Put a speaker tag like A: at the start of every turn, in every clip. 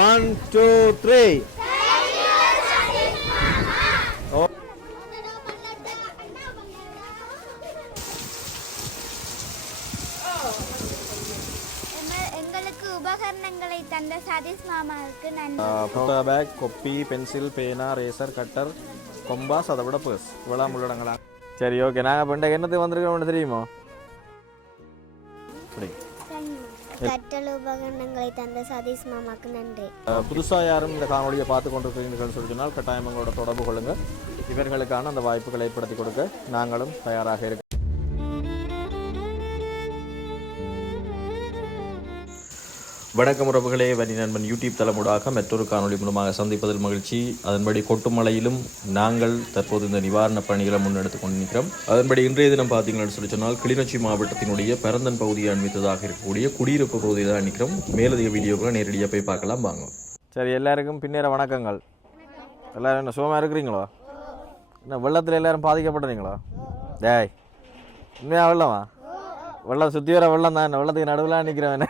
A: One two three
B: உபகரணங்களை தந்த சதீஷ் மாமாவுக்கு நன்றி.
A: புத்தக பேக் கொப்பி பென்சில் பேனா ரேசர் கட்டர் கொம்பாஸ் அதை விட பர்ஸ் இவ்வளோ உள்ளடங்களா சரி ஓகே நாங்கள் இன்றைக்கு என்னத்துக்கு வந்திருக்கோம்னு தெரியுமோ? அப்படி
B: கற்றல் உபகரணங்களை தந்த சதீஷ் மாமாக்கு நன்றி.
A: புதுசாக யாரும் இந்த காணொலியை பார்த்து கொண்டிருக்கிறீர்கள் சொல்லி சொன்னால் கட்டாயம் எங்களோட தொடர்பு கொள்ளுங்கள் இவர்களுக்கான அந்த வாய்ப்புகளை ஏற்படுத்தி கொடுக்க நாங்களும் தயாராக இருக்கோம் வணக்கம் உறவுகளே வரி நண்பன் யூடியூப் தளமூடாக மற்றொரு காணொலி மூலமாக சந்திப்பதில் மகிழ்ச்சி. அதன்படி கொட்டுமலையிலும் நாங்கள் தற்போது இந்த நிவாரணப் பணிகளை முன்னெடுத்து கொண்டிருக்கிறோம். அதன்படி இன்றைய தினம் பார்த்தீங்கன்னு சொல்லி சொன்னால் கிளிநொச்சி மாவட்டத்தினுடைய பரந்தன் பகுதியை அண்மித்ததாக இருக்கக்கூடிய குடியிருப்பு பகுதியை தான் நிற்கிறோம் மேலதிக வீடியோக்களை நேரடியாக போய் பார்க்கலாம். வாங்க. சரி எல்லாருக்கும் பின்னேற வணக்கங்கள். எல்லாரும் என்ன சுகமாக இருக்கிறீங்களோ? என்ன வெள்ளத்தில் எல்லாரும் பாதிக்கப்பட்டுறீங்களோ டேய் உண்மையாக வெள்ளமா? வெள்ளம் சுற்றி வர வெள்ளம் தான். வெள்ளத்துக்கு நடுவில் நிற்கிறவன்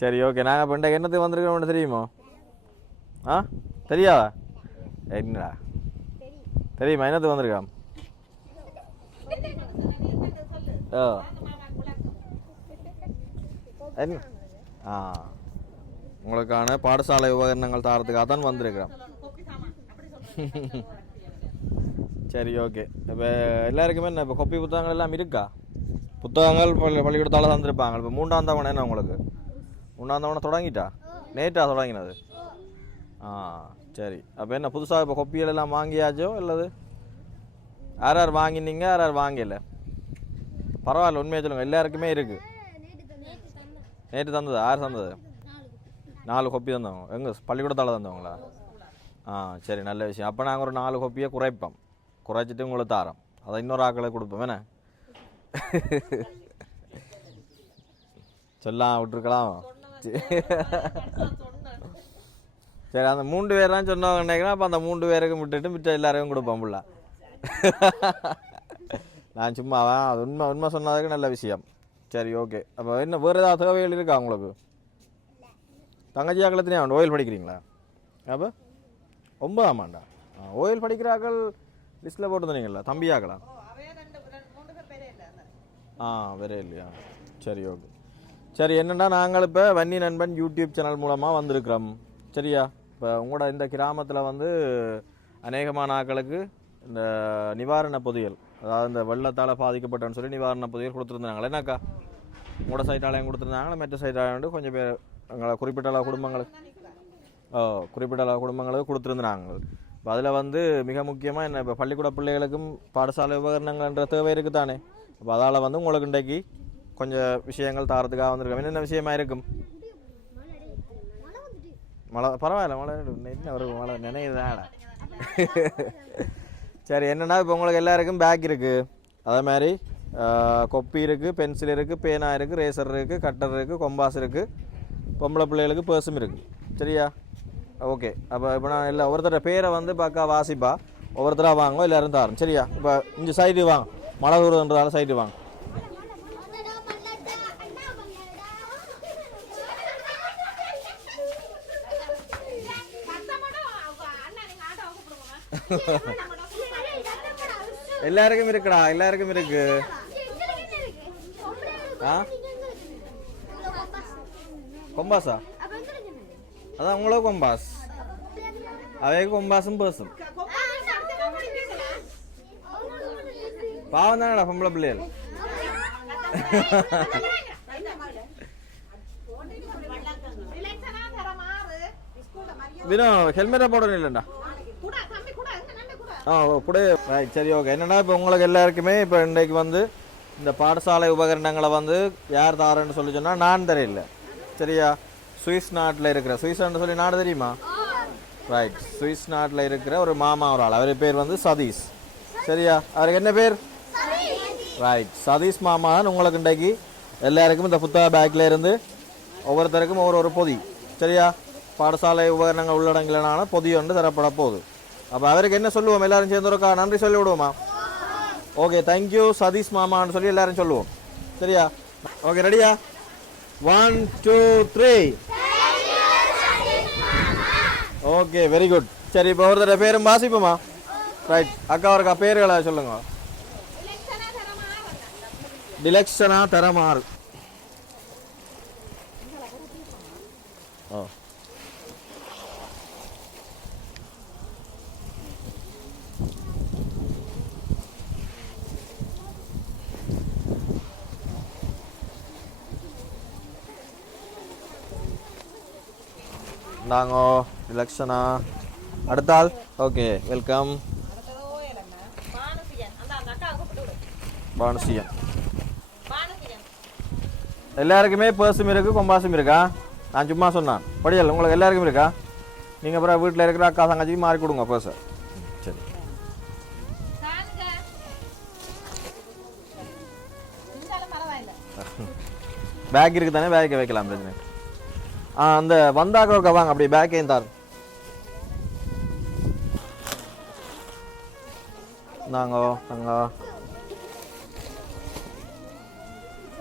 A: சரி ஓகே நாங்கள் இப்போ இன்றைக்கு என்னத்துக்கு வந்திருக்கிறோம்னு தெரியுமோ? ஆ? தெரியாதா? என்னடா தெரியுமா? என்னத்துக்கு வந்திருக்கான் ஓ. என்ன ஆ. உங்களுக்கான பாடசாலை உபகரணங்கள் தாரத்துக்காக தான் வந்திருக்கிறோம். சரி ஓகே இப்போ எல்லாருக்குமே என்ன இப்போ கொப்பி புத்தகங்கள் எல்லாம் இருக்கா? புத்தகங்கள் பள்ளி பள்ளிக்கூடத்தால் தந்திருப்பாங்க. இப்போ மூன்றாம் தவணை என்ன உங்களுக்கு? தவணை தொடங்கிட்டா? நேற்றா தொடங்கினது? ஆ சரி. அப்போ என்ன புதுசாக இப்போ கொப்பிகள் எல்லாம் வாங்கியாச்சோ இல்லது யார் யார் வாங்கினீங்க யார் யார் வாங்கல? பரவாயில்ல உண்மையை சொல்லுங்கள் எல்லாருக்குமே இருக்குது நேற்று தந்தது? யார் தந்தது? நாலு கொப்பி தந்தவங்க. எங்கே பள்ளிக்கூடத்தால் தந்தவங்களா? ஆ சரி நல்ல விஷயம். அப்போ நாங்கள் ஒரு நாலு கொப்பியை குறைப்போம். குறைச்சிட்டு உங்களுக்கு தாரோம். அதை இன்னொரு ஆக்களை கொடுப்போம். என்ன? சொல்லாம் விட்டுருக்கலாம். சரி அந்த மூன்று பேர் தான் சொன்னவங்க நினைக்கிறேன். அப்போ அந்த மூன்று பேருக்கும் விட்டுட்டு மிச்சம் எல்லாருக்கும் கொடுப்போம் புள்ள. நான் சும்மாவா அது உண்மை உண்மை சொன்னதுக்கு நல்ல விஷயம். சரி ஓகே அப்போ என்ன வேறு ஏதாவது தேவைகள் இருக்கா உங்களுக்கு? தங்கச்சி ஆக்களத்தினே அவன் ஓயில் படிக்கிறீங்களா? அப்போ? ஒன்பதாம் ஆண்டா? ஓயில் படிக்கிறாக்கள் லிஸ்ட்டில் போட்டு தந்தீங்களா தம்பி ஆக்கலாம் ஆ வேற இல்லையா? சரி ஓகே சரி என்னென்னா நாங்கள் இப்போ வன்னி நண்பன் யூடியூப் சேனல் மூலமாக வந்திருக்கிறோம். சரியா? இப்போ உங்களோட இந்த கிராமத்தில் வந்து அநேகமான ஆக்களுக்கு இந்த நிவாரண பொதியல் அதாவது இந்த வெள்ளத்தால் பாதிக்கப்பட்டன்னு சொல்லி நிவாரண பொதியல் கொடுத்துருந்தாங்களே? என்னக்கா? உங்களோட சைட்டாலையும் கொடுத்துருந்தாங்களா? மற்ற சைட்டாலையும் கொஞ்சம் பேர் எங்களை குறிப்பிட்ட அளவு குடும்பங்களுக்கு ஓ குறிப்பிட்ட அளவு குடும்பங்களுக்கு கொடுத்துருந்தாங்க. இப்போ அதில் வந்து மிக முக்கியமாக என்ன இப்போ பள்ளிக்கூட பிள்ளைகளுக்கும் பாடசாலை உபகரணங்கள்ன்ற தேவை இருக்குது தானே அப்போ அதால் வந்து உங்களுக்கு இன்றைக்கு கொஞ்சம் விஷயங்கள் தாரத்துக்காக வந்திருக்கோம். என்னென்ன விஷயமா இருக்கும்? மழை பரவாயில்ல மழை என்ன ஒரு மழை நினைவுதாடா சரி என்னென்னா இப்போ உங்களுக்கு எல்லாருக்கும் பேக் இருக்குது அதே மாதிரி கொப்பி இருக்குது பென்சில் இருக்குது பேனா இருக்குது ரேசர் இருக்குது கட்டர் இருக்குது கொம்பாஸ் இருக்குது பொம்பளை பிள்ளைகளுக்கு பேர்ஸும் இருக்குது சரியா? ஓகே அப்போ இப்போ நான் இல்லை ஒருத்தர பேரை வந்து பார்க்க வாசிப்பா. ஒவ்வொருத்தராக வாங்க எல்லாரும் தாரோம். சரியா? இப்போ இங்கே சைடு வாங்க. மழை தூரன்றதால சைடு வாங்க. எல்லாருக்கும் இருக்குடா எல்லாருக்கும் இருக்கு. ஆ? கொம்பாஸா அதான் உங்களுக்கு கொம்பாஸ். அவைக்கு கொம்பாஸும் பேசும். பாவம் தானடா பொம்பளை பிள்ளைகள். தினம் ஹெல்மெட்டை போடணும் இல்லைண்டா ஆ ஓ கூட ரைட் சரி ஓகே என்னென்னா இப்போ உங்களுக்கு எல்லாருக்குமே இப்போ இன்றைக்கு வந்து இந்த பாடசாலை உபகரணங்களை வந்து யார் தாரன்னு சொல்லி சொன்னால் நான் தெரியல. சரியா? சுவிஸ் நாட்டில் இருக்கிற சுவிஸ்லாண்டு சொல்லி நாடு தெரியுமா? ரைட் சுவிஸ் நாட்டில் இருக்கிற ஒரு மாமா ஒரு ஆள். அவர் பேர் வந்து சதீஷ். சரியா? அவருக்கு என்ன பேர்? ரைட் சதீஷ் மாமா தான் உங்களுக்கு இன்றைக்கு எல்லாருக்கும் இந்த புத்தக பேக்கில் இருந்து ஒவ்வொருத்தருக்கும் ஒவ்வொரு ஒரு பொதி. சரியா? பாடசாலை உபகரணங்கள் உள்ளடங்கலான பொதி ஒன்று தரப்பட போகுது. அப்போ அவருக்கு என்ன சொல்லுவோம்? எல்லாரும் சேர்ந்துருக்கா நன்றி சொல்லி விடுவோமா ஓகே தேங்க்யூ சதீஷ் மாமான்னு சொல்லி எல்லாரும் சொல்லுவோம். சரியா? ஓகே ரெடியா one two three
C: okay very good சரி இப்போ ஒருத்தர பேரும் வாசிப்போமா? ரைட் அக்கா ஒருக்கா பேர்களை சொல்லுங்க. டிலக்ஷனா தரமாறு ஓ நாங்கோ டிலக்ஷனா அடுத்த ஆள் ஓகே வெல்கம் பானுசியன். எல்லாருக்குமே பர்ஸும் இருக்கு கொம்பாசும் இருக்கா? நான் சும்மா சொன்னேன். படியல் உங்களுக்கு எல்லாருக்கும் இருக்கா? நீங்கள் அப்புறம் வீட்டில் இருக்கிற அக்கா தங்கச்சிக்கு மாறி கொடுங்க பர்ஸை சரி. பேக் இருக்கு தானே பேக்கை வைக்கலாம் பிரச்சனை அந்த வந்தாக்க ஒருக்கா வாங்க அப்படி பேக்கையும் தார் நாங்க தங்க.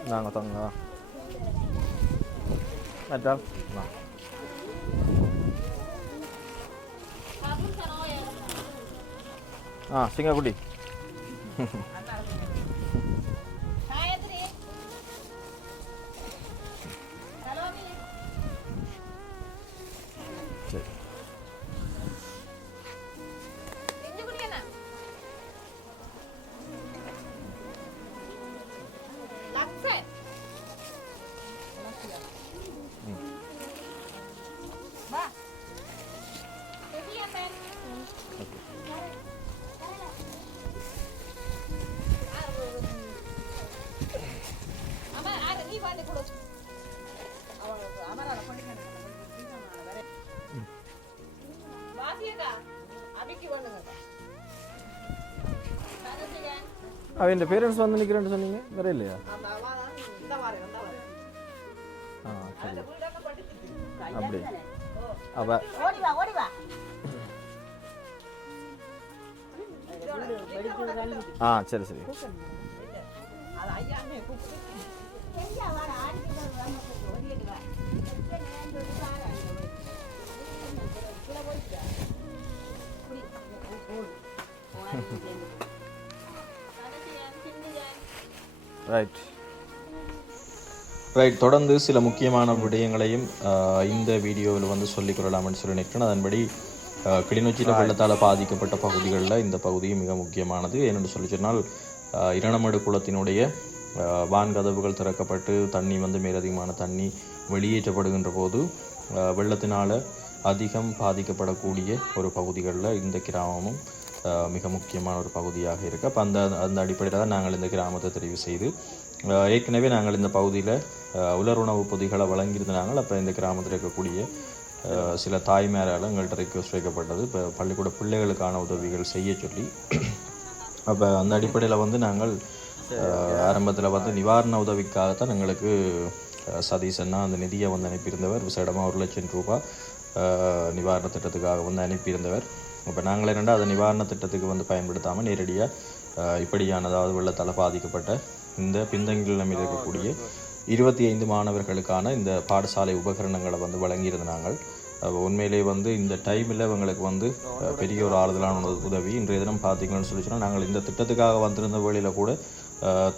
C: நாங்க தங்க. வா. ஆ சிங்கக்குட்டி. சரி அவன் பேரண்ட்ஸ் வந்து நிற்கிறேன்னு சொன்னீங்க? வேற இல்லையா? ஆ சரி. அப்படி. அவ ஆ சரி சரி. ரைட் ரைட் தொடர்ந்து சில முக்கியமான விடயங்களையும் இந்த வீடியோவில் வந்து சொல்லிக் கொள்ளலாம்னு சொல்லி நினைக்கிறேன். அதன்படி கிளிநொச்சியில் வெள்ளத்தால் பாதிக்கப்பட்ட பகுதிகளில் இந்த பகுதியும் மிக முக்கியமானது. ஏனென்று சொல்லி சொன்னால் இரணமடு குளத்தினுடைய ஆஹ், வான் கதவுகள் திறக்கப்பட்டு தண்ணி வந்து மேலதிகமான தண்ணி வெளியேற்றப்படுகின்ற போது வெள்ளத்தினால அதிகம் பாதிக்கப்படக்கூடிய ஒரு பகுதிகளில் இந்த கிராமமும் மிக முக்கியமான ஒரு பகுதியாக இருக்குது அப்போ அந்த அந்த அடிப்படையில் தான் நாங்கள் இந்த கிராமத்தை தெரிவு செய்து ஏற்கனவே நாங்கள் இந்த பகுதியில் உலர் உணவு பொதிகளை வழங்கியிருந்தாங்கள் அப்போ இந்த கிராமத்தில் இருக்கக்கூடிய சில தாய்மாரால் எங்கள்கிட்ட ரிக்வஸ்ட் வைக்கப்பட்டது. இப்போ பள்ளிக்கூட பிள்ளைகளுக்கான உதவிகள் செய்ய சொல்லி அப்போ அந்த அடிப்படையில் வந்து நாங்கள் ஆரம்பத்தில் வந்து நிவாரண உதவிக்காகத்தான் எங்களுக்கு சதீசன்னா அந்த நிதியை வந்து அனுப்பியிருந்தவர். விசேடமாக ஒரு லட்சம் ரூபாய் நிவாரண திட்டத்துக்காக வந்து அனுப்பியிருந்தவர். இப்போ நாங்கள் என்னென்னா அதை நிவாரண திட்டத்துக்கு வந்து பயன்படுத்தாமல் நேரடியாக இப்படியான அதாவது வெள்ளத்தால் பாதிக்கப்பட்ட இந்த பின்தங்கிலம் இருக்கக்கூடிய இருபத்தி ஐந்து மாணவர்களுக்கான இந்த பாடசாலை உபகரணங்களை வந்து வழங்கியிருந்த நாங்கள் உண்மையிலே வந்து இந்த டைமில் இவங்களுக்கு வந்து பெரிய ஒரு ஆறுதலான உதவி. இன்றைய தினம் பார்த்தீங்கன்னு சொல்லி சொன்னால் நாங்கள் இந்த திட்டத்துக்காக வந்திருந்த வேளையில் கூட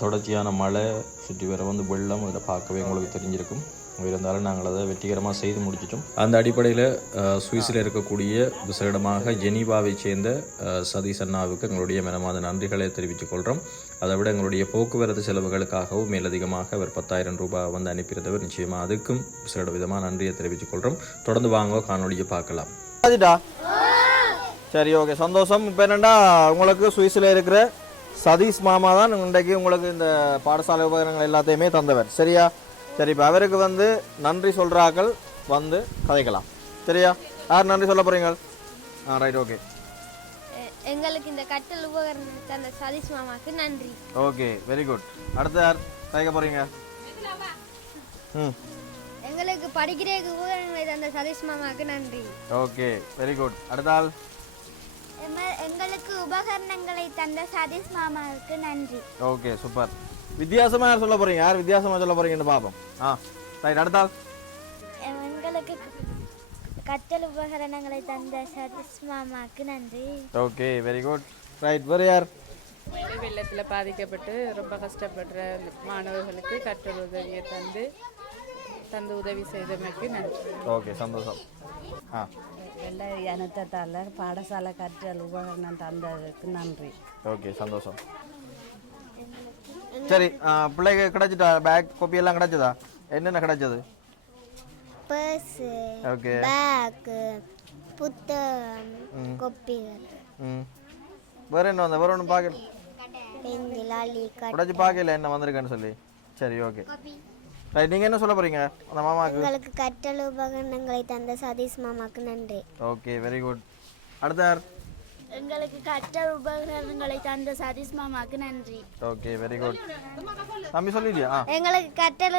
C: தொடர்ச்சியான மழை சுற்றி வர வந்து வெள்ளம் இதில் பார்க்கவே உங்களுக்கு தெரிஞ்சிருக்கும். இருந்தாலும் நாங்கள் அதை வெற்றிகரமாக செய்து முடிச்சிட்டோம். அந்த அடிப்படையில் சுவிஸில் இருக்கக்கூடிய விசேடமாக ஜெனீவாவை சேர்ந்த சதீஷ் அண்ணாவுக்கு எங்களுடைய மனமாத நன்றிகளை தெரிவித்துக் கொள்கிறோம் அதை விட எங்களுடைய போக்குவரத்து செலவுகளுக்காகவும் மேலதிகமாக அவர் பத்தாயிரம் ரூபாய் வந்து அனுப்பியிருந்தவர். நிச்சயமாக அதுக்கும் விசேட விதமாக நன்றியை தெரிவித்துக் கொள்கிறோம் தொடர்ந்து வாங்க காணொலியை பார்க்கலாம். சரி ஓகே. சந்தோஷம். இப்போ என்னென்னா உங்களுக்கு சுவிஸில் இருக்கிற சதீஷ் மாமா தான் இன்றைக்கு உங்களுக்கு இந்த பாடசாலை உபகரணங்கள் எல்லாத்தையுமே தந்தவர். சரியா? சரி இப்போ அவருக்கு வந்து நன்றி சொல்கிறாக்கள் வந்து கதைக்கலாம். சரியா? யார் நன்றி சொல்ல போகிறீங்க ஆ ரைட் ஓகே
D: எங்களுக்கு இந்த கட்டல் உபகரணம் தந்த சதீஷ் மாமாக்கு நன்றி.
C: ஓகே வெரி குட் அடுத்து யார் கதைக்க போகிறீங்க ம்.
D: எங்களுக்கு படிக்கிறதுக்கு உபகரணங்களை தந்த சதீஷ் மாமாக்கு நன்றி.
C: ஓகே வெரி குட் அடுத்த ஆள்?
D: எம- எங்களுக்கு உபகரணங்களை தந்த சதீஷ் மாமாவுக்கு நன்றி.
C: ஓகே சூப்பர் வித்தியாசமாக யார் சொல்ல போகிறீங்க யார் வித்தியாசமாக சொல்ல போகிறீங்கன்னு பார்ப்போம் ஆ ரைட் அடுத்த? ஆள்
D: எங்களுக்கு
B: கற்றல் உபகரணங்களை தந்த சதீஷ் மாமாவுக்கு நன்றி.
A: Okay very good. ரைட் வேறு யார்?
E: மழை வெள்ளத்தில் பாதிக்கப்பட்டு ரொம்ப கஷ்டப்படுற மாணவர்களுக்கு கற்றல் உதவியை தந்து தந்து உதவி செய்தமைக்கு நன்றி.
A: ஓகே சந்தோஷம். ஆ.
F: வெள்ளை இனத்தால் பாடசாலை கற்றல் உபகரணம் தந்ததுக்கு நன்றி.
A: ஓகே சந்தோஷம். சரி பிள்ளைக்கு கிடைச்சிட்டா பேக் கோப்பி எல்லாம் கிடைச்சதா? என்னென்ன கிடைச்சது?
B: பர்ஸு
A: ஓகே
B: பேக்கு புத்தகம் கொப்பிகள்
A: ம். வேற என்ன வந்த? வேற ஒன்றும் பார்க்கல உடைச்சு பார்க்கல என்ன வந்திருக்கேன்னு சொல்லி. சரி ஓகே ரைட் நீங்கள் என்ன சொல்ல போறீங்க? அந்த மாமாவுக்கு
B: எங்களுக்கு கற்றல் உபகரணங்களை தந்த சதீஷ் மாமாவுக்கு நன்றி.
A: ஓகே வெரி குட் அடுத்த யார்
B: எங்களுக்கு கற்றல் உபகரணங்களை தந்த சதீஷ் மாமாவுக்கு நன்றி.
A: ஓகே வெரி குட் தம்பி சொல்லிட்டியா?
B: எங்களுக்கு கற்றல்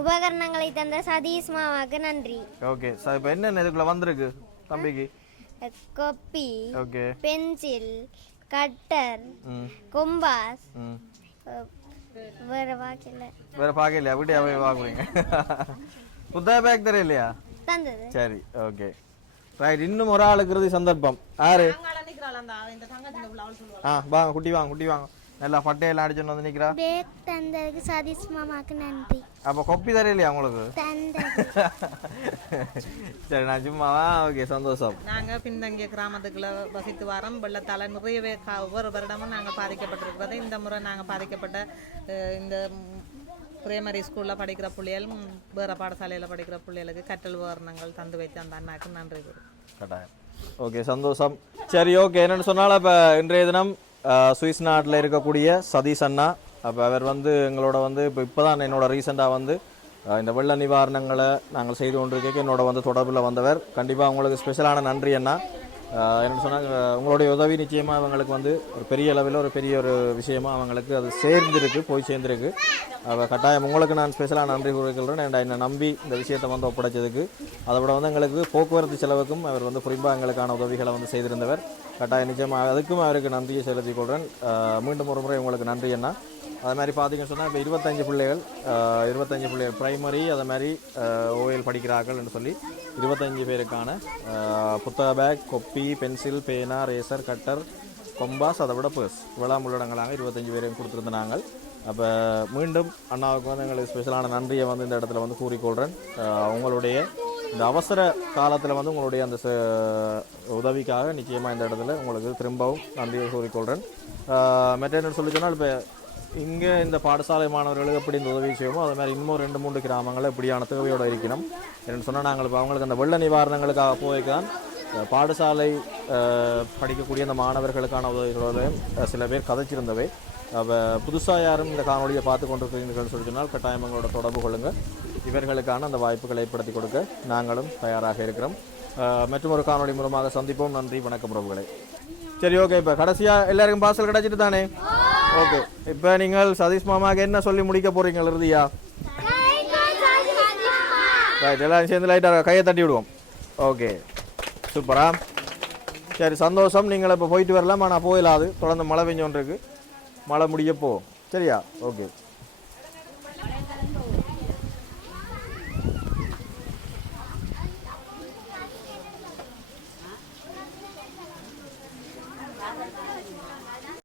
B: உபகரணங்களை தந்த சதீஷ் மாமாவுக்கு நன்றி.
A: ஓகே சார் இப்போ என்னென்ன இதுக்குள்ள வந்திருக்கு தம்பிக்கு?
B: Copy
A: okay
B: pencil cutter compass. வேற வாக்கில்
A: வேற பார்க்கலையா வீட்டை போய் பார்க்குறீங்க புத்தக பேக் தெரியலையா?
B: தந்தது.
A: சரி ஓகே ரைட் இன்னும் ஒரு ஆளுக்கு இறுதி சந்தர்ப்பம். யாரு ஆ வாங்க குட்டி வாங்க குட்டி வாங்க. நல்லா பட்டையெல்லாம் அடிச்சுன்னு வந்து நிக்கிறா.
B: பேக் தந்ததுக்கு சதீஷ் மாமாவுக்கு நன்றி.
A: அப்போ கொப்பி தெரியலையா உங்களுக்கு? சரி நான் சும்மாவா? ஓகே சந்தோஷம்.
G: நாங்கள் பின்தங்கிய கிராமத்துக்குள்ள வசித்து வரோம். வெள்ளத்தால் நிறையவே கா ஒவ்வொரு வருடமும் நாங்கள் பாதிக்கப்பட்டிருக்கிறது. இந்த முறை நாங்கள் பாதிக்கப்பட்ட இந்த பிரைமரி ஸ்கூலில் படிக்கிற பிள்ளைகளும் வேறு பாடசாலையில் படிக்கிற பிள்ளைகளுக்கு கற்றல் உபகரணங்கள் தந்து வைத்து அந்த அண்ணாக்கு நன்றி
A: கட்டாயம். ஓகே சந்தோஷம். சரி ஓகே என்னென்னு சொன்னால் இப்போ இன்றைய தினம் சுவிஸ் நாட்டில் இருக்கக்கூடிய சதீஷ் அண்ணா. அப்போ அவர் வந்து எங்களோட வந்து இப்போ இப்போ தான் என்னோட ரீசெண்டாக வந்து இந்த வெள்ள நிவாரணங்களை நாங்கள் செய்து கொண்டிருக்க என்னோட வந்து தொடர்பில் வந்தவர். கண்டிப்பாக உங்களுக்கு ஸ்பெஷலான நன்றி அண்ணா. என்னென்னு என்ன சொன்னால் உங்களுடைய உதவி நிச்சயமாக அவங்களுக்கு வந்து ஒரு பெரிய அளவில் ஒரு பெரிய ஒரு விஷயமா அவங்களுக்கு அது சேர்ந்துருக்கு போய் சேர்ந்திருக்கு. கட்டாயம் உங்களுக்கு நான் ஸ்பெஷலாக நன்றி கூறுகிறேன். ஏன்டா என்னை நம்பி இந்த விஷயத்தை வந்து ஒப்படைச்சதுக்கு? அதை விட வந்து எங்களுக்கு போக்குவரத்து செலவுக்கும் அவர் வந்து குறிப்பாக எங்களுக்கான உதவிகளை வந்து செய்திருந்தவர். கட்டாயம் நிச்சயமாக அதுக்கும் அவருக்கு நன்றியை செலுத்திக் கொள்கிறேன் மீண்டும் ஒரு முறை உங்களுக்கு நன்றி அண்ணா. அது மாதிரி பார்த்தீங்கன்னு சொன்னால் இப்போ இருபத்தஞ்சு பிள்ளைகள் இருபத்தஞ்சு பிள்ளைகள் ப்ரைமரி அதை மாதிரி ஓஎல் படிக்கிறார்கள்னு சொல்லி இருபத்தஞ்சு பேருக்கான புத்தக பேக் கொப்பி பென்சில் பேனா ரேசர் கட்டர் கொம்பாஸ் அதை விட பர்ஸ் இவ்வளோ உள்ளடங்களாக இருபத்தஞ்சு பேரையும் கொடுத்துருந்த நாங்கள். அப்போ மீண்டும் அண்ணாவுக்கு வந்து எங்களுக்கு ஸ்பெஷலான நன்றியை வந்து இந்த இடத்துல வந்து கூறிக்கொள்கிறேன் உங்களுடைய இந்த அவசர காலத்தில் வந்து உங்களுடைய அந்த ச- உதவிக்காக நிச்சயமாக இந்த இடத்துல உங்களுக்கு திரும்பவும் நன்றியை கூறிக்கொள்கிறேன் மற்ற என்ன சொல்லி சொன்னால் இப்போ இங்கே இந்த பாடசாலை மாணவர்களுக்கு எப்படி இந்த உதவி செய்வோமோ அது மாதிரி இன்னும் ரெண்டு மூன்று கிராமங்கள் இப்படியான தேவையோடு இருக்கணும். என்று சொன்னால் நாங்கள் இப்போ அவங்களுக்கு அந்த வெள்ள நிவாரணங்களுக்காக போய்க்கான் பாடசாலை படிக்கக்கூடிய அந்த மாணவர்களுக்கான உதவிகளையும் சில பேர் கதைச்சிருந்தவை. புதுசாக யாரும் இந்த காணொலியை பார்த்து கொண்டிருக்கிறீர்கள்னு சொல்லி சொன்னால் கட்டாயம் எங்களோட தொடர்பு கொள்ளுங்கள் இவர்களுக்கான அந்த வாய்ப்புகளை ஏற்படுத்தி கொடுக்க நாங்களும் தயாராக இருக்கிறோம். அஹ், மற்றும் ஒரு காணொளி மூலமாக சந்திப்போம். நன்றி வணக்கம் உறவுகளை. சரி ஓகே இப்போ கடைசியாக எல்லாருக்கும் பார்சல் கிடச்சிட்டு தானே? ஓகே. இப்போ நீங்கள் சதீஷ் மாமாவுக்கு என்ன சொல்லி முடிக்க போறீங்க இறுதியா? ரைட் எல்லாரும் சேர்ந்து லைட்டாக கையை தட்டி விடுவோம். ஓகே சூப்பரா. சரி சந்தோஷம். நீங்கள் இப்போ போயிட்டு வரலாம். ஆனால் போயிடாது தொடர்ந்து மழை பெஞ்சோன்றிருக்கு மழை முடிய போ சரியா? ஓகே